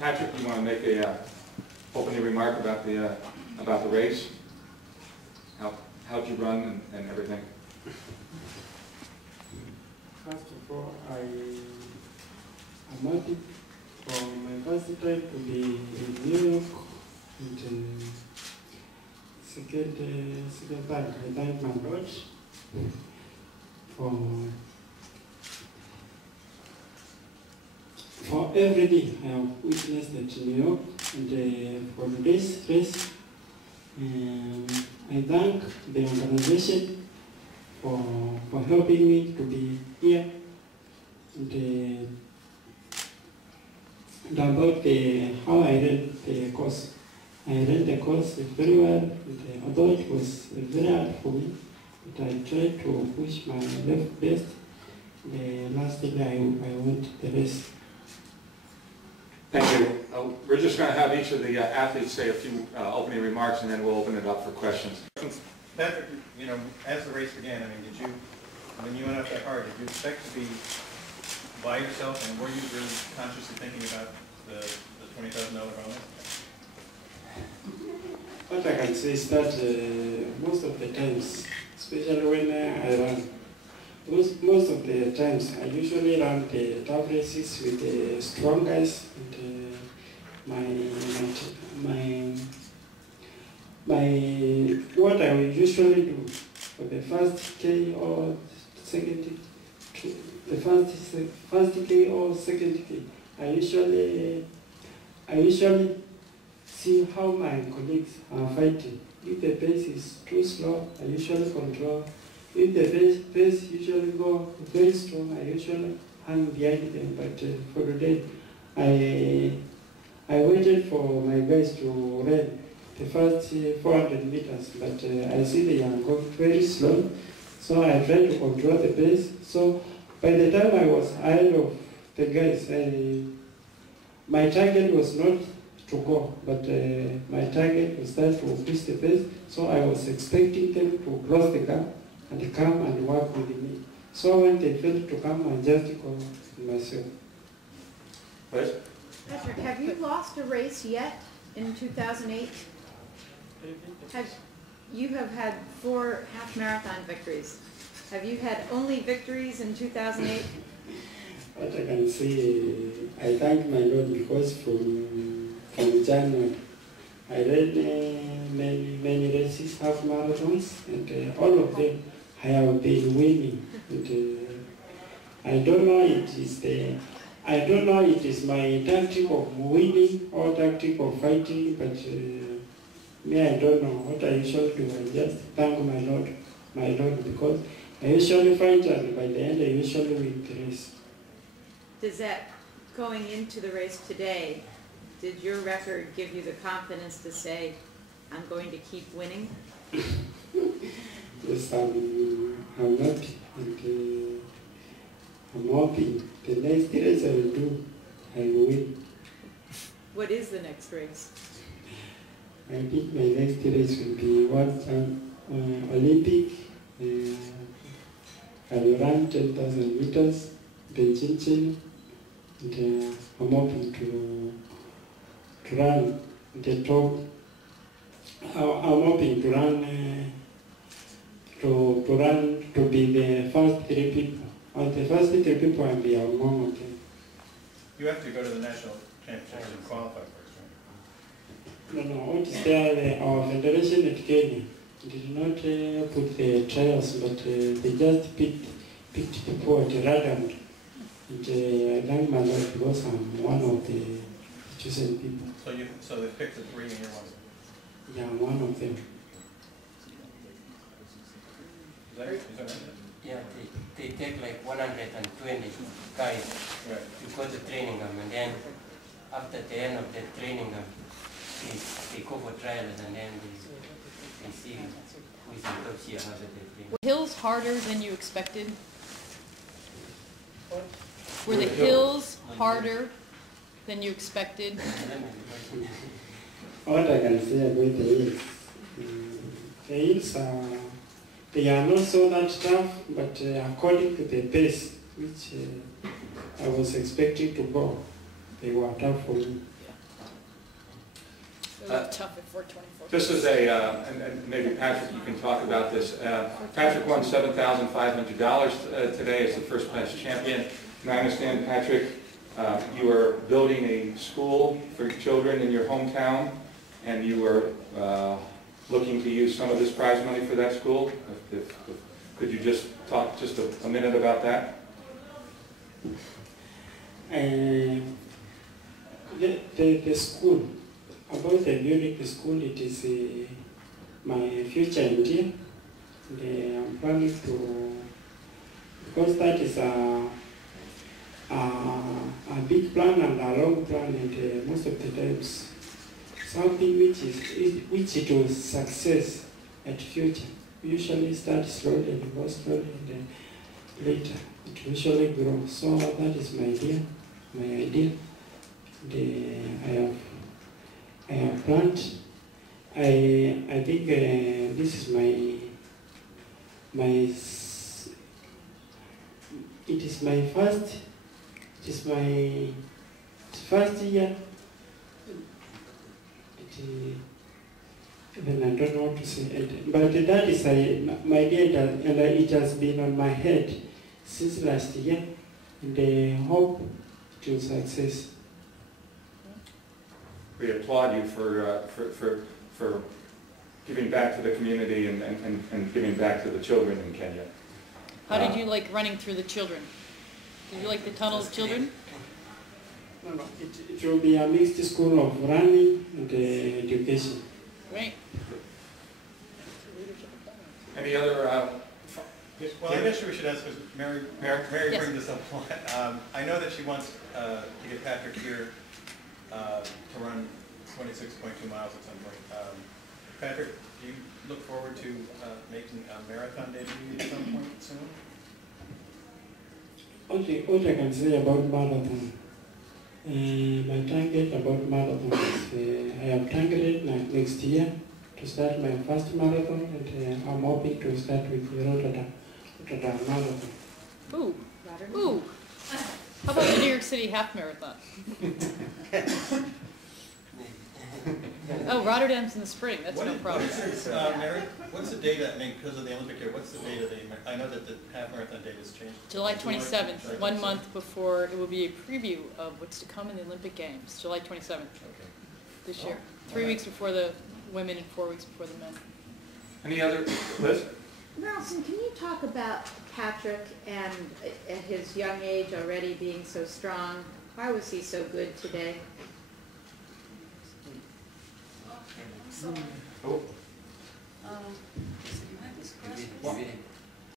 Patrick, you want to make a opening remark about the race? How'd you run and everything? First of all, I'm happy for my first time to be in New York. And second time, I thank my Lord for every day I have witnessed at New York. And for today's race, I thank the organization for helping me to be here. And about how I ran the course. I ran the course very well, and, although it was very hard for me, but I tried to push my left best. The last day I went the race. Thank you. We're just going to have each of the athletes say a few opening remarks, and then we'll open it up for questions. Patrick, you know, as the race began, I mean, did you, when you went out that hard, did you expect to be by yourself, and were you really consciously thinking about the $20,000 bonus? What I can say is that most of the times, especially when I run, most of the times I usually run the tough races with the strong guys, and what I will usually do for the first K or second K or second K, I usually see how my colleagues are fighting. If the pace is too slow, I usually control. If the pace usually go very strong, I usually hang behind them. But for today, I waited for my guys to run the first 400 meters, but I see they are going very slow, so I tried to control the pace. So by the time I was ahead of the guys, my target was not to go, but my target was that to push the pace. So I was expecting them to cross the gap and come and work with me. So when they failed to come, I just go myself. Please. Patrick, have you lost a race yet in 2008? You have had 4 half marathon victories. Have you had only victories in 2008? What I can say, I thank my Lord, because from January, I ran many races, half marathons, and all of them I have been winning. And, I don't know it is my tactic of winning or tactic of fighting, but me, I don't know what I usually do. I just thank my Lord, because I usually fight, and by the end I usually win the race. Does that, going into the race today, did your record give you the confidence to say, I'm going to keep winning? Yes, I'm happy, and I'm hoping the next race I will do, I will win. What is the next race? I think my next race will be Olympic. I will run 10,000 meters, Beijing, and I'm hoping to run the top. I'm hoping to run to be the first 3 people. Or the first 3 people I'll be on one of them. You have to go to the national championship and qualify first, right? No, what is there? Our federation at Kenya did not put the trials, but they just picked people at random. And I thank my Lord, because I'm one of the chosen people. So they picked the 3 and you're one of them? Yeah, I'm one of them. Is that right? Yeah, they take like 120 guys to go to training camp, and then after the end of the training camp, they go for trials, and then they see who is in top tier after the training. Were hills harder than you expected? Were the hills harder than you expected? What I can say about the hills they are not so that tough, but according to the pace which I was expecting to go, they were tough for me. It was tough at 424. This is a, and maybe Patrick, you can talk about this. Patrick won $7,500 today as the first class champion. And I understand, Patrick, you are building a school for children in your hometown, and you are looking to use some of this prize money for that school. Could you just talk just a minute about that? The school, about the building the school, it is my future idea. I'm planning to, because that is a big plan and a long plan, and most of the times something which it was success at future. We usually start slowly and go slowly, and then later it usually grows. So that is my idea. I have planned. I think this is it is my first year. Even I don't know what to say it, but that is my idea, and it has been on my head since last year, and I hope it will success. We applaud you for giving back to the community and giving back to the children in Kenya. How did you like running through the children? Did you like the tunnel of children? No. It will be a mixed school of running and education. Great. Any other? Well, I guess we should ask, because Mary Yes. brings this up a lot. I know that she wants to get Patrick here to run 26.2 miles at some point. Patrick, do you look forward to making a marathon debut at some point soon? What I can say about marathon, my target about marathon is I have targeted next year to start my first marathon, and I'm hoping to start with the Rotterdam marathon. Ooh. Ooh. How about the New York City half marathon? Oh, Rotterdam's in the spring. That's no problem. Mary, what's the date, I mean, because of the Olympic year, what's the date of I know that the half marathon date has changed. July 27th, 1 month before, it will be a preview of what's to come in the Olympic Games, July 27th Okay. this year. 3 weeks before the women and 4 weeks before the men. Any other? Liz? Nelson, can you talk about Patrick and at his young age already being so strong? Why was he so good today? Oh. Maybe